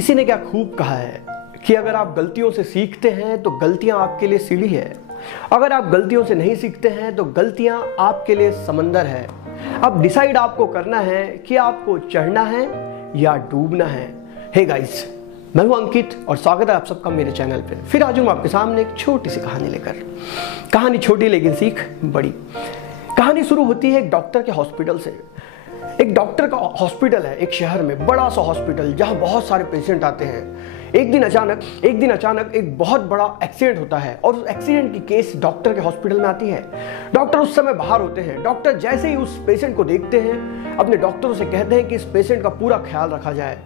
किसी ने क्या खूब कहा है कि अगर आप गलतियों से सीखते हैं तो गलतियां आपके लिए सीढ़ी है, अगर आप गलतियों से नहीं सीखते हैं तो गलतियां आपके लिए समंदर है। अब डिसाइड आपको करना है कि आपको चढ़ना है या डूबना है। हे गाइस, मैं हूं अंकित और स्वागत है आप सबका मेरे चैनल पे। फिर आज हूं आपके सामने एक छोटी सी कहानी लेकर। कहानी छोटी लेकिन सीख बड़ी। कहानी शुरू होती है एक डॉक्टर के हॉस्पिटल से। एक डॉक्टर का हॉस्पिटल है एक शहर में, बड़ा सा हॉस्पिटल जहां बहुत सारे पेशेंट आते हैं। एक दिन अचानक एक बहुत बड़ा एक्सीडेंट होता है और उस एक्सीडेंट की केस डॉक्टर के हॉस्पिटल में आती है। डॉक्टर उस समय बाहर होते हैं। डॉक्टर जैसे ही उस पेशेंट को देखते हैं, अपने डॉक्टरों से कहते हैं कि इस पेशेंट का पूरा ख्याल रखा जाए,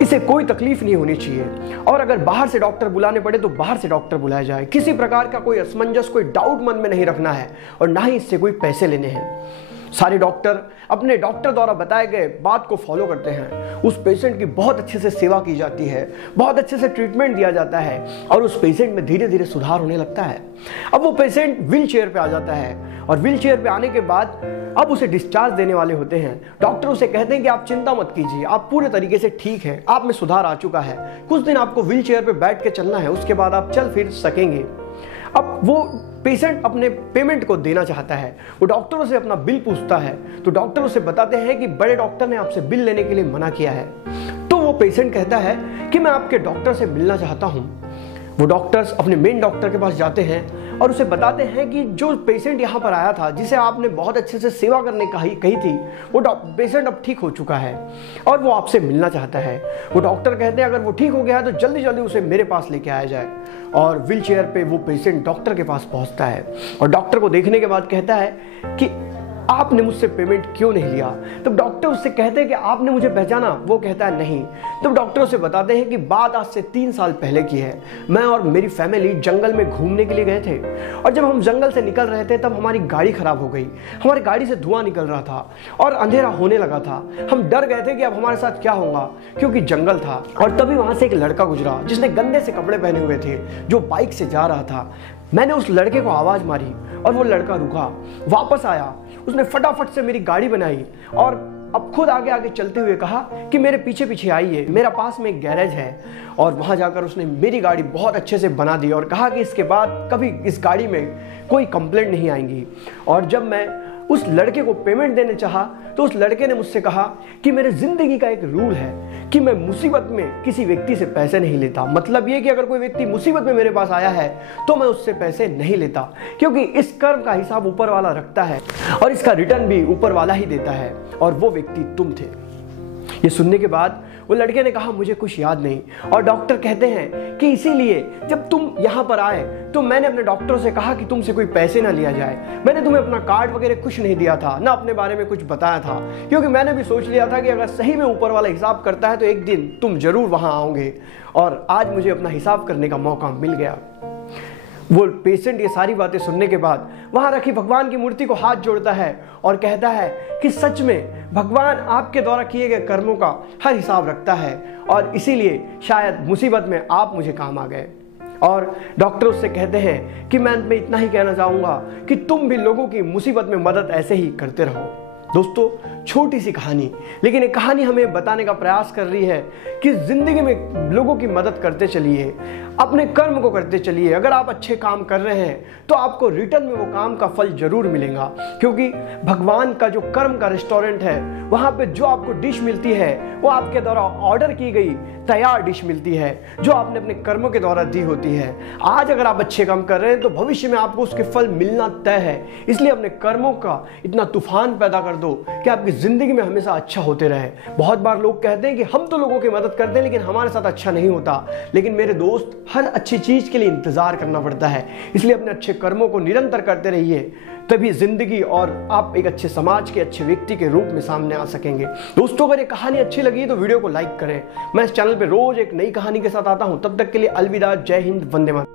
इसे कोई तकलीफ नहीं होनी चाहिए, और अगर बाहर से डॉक्टर बुलाने पड़े तो बाहर से डॉक्टर बुलाया जाए। किसी प्रकार का कोई असमंजस, कोई डाउट मन में नहीं रखना है और ना ही इससे कोई पैसे लेने हैं। सारे डॉक्टर अपने डॉक्टर द्वारा बताए गए बात को फॉलो करते हैं। उस पेशेंट की बहुत अच्छे से सेवा की जाती है, बहुत अच्छे से ट्रीटमेंट दिया जाता है और उस पेशेंट में धीरे धीरे सुधार होने लगता है। अब वो पेशेंट व्हील चेयर पे आ जाता है और व्हील चेयर पे आने के बाद अब उसे डिस्चार्ज देने वाले होते हैं। डॉक्टर उसे कहते हैं कि आप चिंता मत कीजिए, आप पूरे तरीके से ठीक है, आप में सुधार आ चुका है, कुछ दिन आपको व्हील चेयर पे बैठ के चलना है, उसके बाद आप चल फिर सकेंगे। अब वो पेशेंट अपने पेमेंट को देना चाहता है। वो डॉक्टरों से अपना बिल पूछता है तो डॉक्टर उसे बताते हैं कि बड़े डॉक्टर ने आपसे बिल लेने के लिए मना किया है। तो वो पेशेंट कहता है कि मैं आपके डॉक्टर से मिलना चाहता हूं। वो डॉक्टर्स अपने मेन डॉक्टर के पास जाते हैं और उसे बताते हैं कि जो पेशेंट यहाँ पर आया था, जिसे आपने बहुत अच्छे से सेवा करने कही थी, वो पेशेंट अब ठीक हो चुका है और वो आपसे मिलना चाहता है। वो डॉक्टर कहते हैं अगर वो ठीक हो गया है तो जल्दी जल्दी उसे मेरे पास लेके आया जाए। और व्हील चेयर पे वो पेशेंट डॉक्टर के पास पहुंचता है और डॉक्टर को देखने के बाद कहता है कि आपने मुझसे पेमेंट क्यों नहीं लिया। तब डॉक्टर उससे कहते हैं कि आपने मुझे पहचाना। वो कहता है नहीं। तब डॉक्टर उसे बताते हैं कि बात आज से 3 साल पहले की है। मैं और मेरी फैमिली जंगल में घूमने के लिए गए थे और जब हम जंगल से निकल रहे थे तब हमारी गाड़ी खराब हो गई। हमारी गाड़ी से धुआं निकल रहा था और अंधेरा होने लगा था। हम डर गए थे कि अब हमारे साथ क्या होगा, क्योंकि जंगल था। और तभी वहां से एक लड़का गुजरा जिसने गंदे से कपड़े पहने हुए थे, जो बाइक से जा रहा था। मैंने उस लड़के को आवाज मारी और वो लड़का रुका, वापस आया। उसने फटाफट से मेरी गाड़ी बनाई और अब खुद आगे आगे चलते हुए कहा कि मेरे पीछे पीछे आइए, मेरा पास में एक गैरेज है। और वहां जाकर उसने मेरी गाड़ी बहुत अच्छे से बना दी और कहा कि इसके बाद कभी इस गाड़ी में कोई कंप्लेंट नहीं आएंगी। और जब मैं उस लड़के को पेमेंट देने चाहा तो उस लड़के ने मुझसे कहा कि मेरे जिंदगी का एक रूल है कि मैं मुसीबत में किसी व्यक्ति से पैसे नहीं लेता। मतलब ये कि अगर कोई व्यक्ति मुसीबत में मेरे पास आया है तो मैं उससे पैसे नहीं लेता, क्योंकि इस कर्म का हिसाब ऊपर वाला रखता है और इसका रिटर्न भी ऊपर वाला ही देता है। और वो व्यक्ति तुम थे। ये सुनने के बाद वो लड़के ने कहा मुझे कुछ याद नहीं। और डॉक्टर कहते हैं कि इसीलिए जब तुम यहाँ पर आए तो मैंने अपने डॉक्टर से कहा कि तुमसे कोई पैसे ना लिया जाए। मैंने तुम्हें अपना कार्ड वगैरह कुछ नहीं दिया था, ना अपने बारे में कुछ बताया था, क्योंकि मैंने भी सोच लिया था कि अगर सही में ऊपर वाला हिसाब करता है तो एक दिन तुम जरूर वहां आओगे। और आज मुझे अपना हिसाब करने का मौका मिल गया। वो पेशेंट ये सारी बातें सुनने के बाद वहां रखी भगवान की मूर्ति को हाथ जोड़ता है और कहता है कि सच में भगवान आपके द्वारा किए गए कर्मों का हर हिसाब रखता है और इसीलिए शायद मुसीबत में आप मुझे काम आ गए। और डॉक्टर उससे कहते हैं कि मैं अंत में इतना ही कहना चाहूंगा कि तुम भी लोगों की मुसीबत में मदद ऐसे ही करते रहो। दोस्तों, छोटी सी कहानी, लेकिन एक कहानी हमें बताने का प्रयास कर रही है कि जिंदगी में लोगों की मदद करते चलिए, अपने कर्म को करते चलिए। अगर आप अच्छे काम कर रहे हैं तो आपको रिटर्न में वो काम का फल जरूर मिलेगा, क्योंकि भगवान का जो कर्म का रेस्टोरेंट है वहां पे जो आपको डिश मिलती है वो आपके द्वारा ऑर्डर की गई तैयार डिश मिलती है, जो आपने अपने कर्मों के द्वारा दी होती है। आज अगर आप अच्छे काम कर रहे हैं तो भविष्य में आपको उसके फल मिलना तय है। इसलिए अपने कर्मों का इतना तूफान पैदा कर दो कि आपकी जिंदगी में हमेशा अच्छा होते रहे। बहुत बार लोग कहते हैं कि हम तो लोगों की मदद करते हैं लेकिन हमारे साथ अच्छा नहीं होता। लेकिन मेरे दोस्त, हर अच्छी चीज के लिए इंतजार करना पड़ता है। इसलिए अपने अच्छे कर्मों को निरंतर करते रहिए, तभी जिंदगी और आप एक अच्छे समाज के अच्छे व्यक्ति के रूप में सामने आ सकेंगे। दोस्तों, अगर ये कहानी अच्छी लगी तो वीडियो को लाइक करें। मैं इस चैनल पे रोज एक नई कहानी के साथ आता हूं। तब तक के लिए अलविदा, जय हिंद, वंदे मातरम।